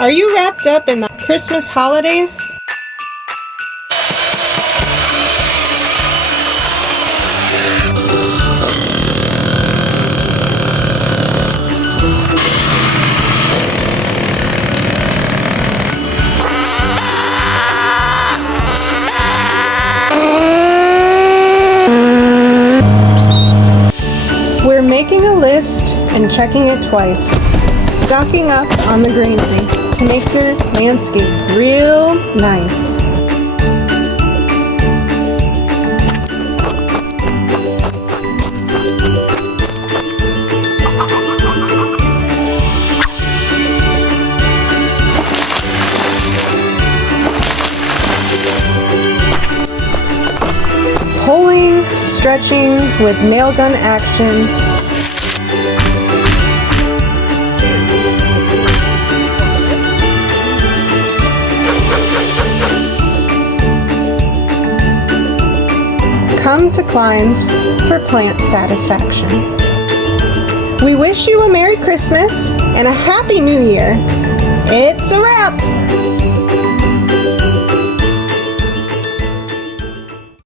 Are you wrapped up in the Christmas holidays? We're making a list and checking it twice, stocking up on the greenery to make your landscape real nice. Pulling, stretching with nail gun action. Come to Klein's for plant satisfaction. We wish you a Merry Christmas and a Happy New Year. It's a wrap!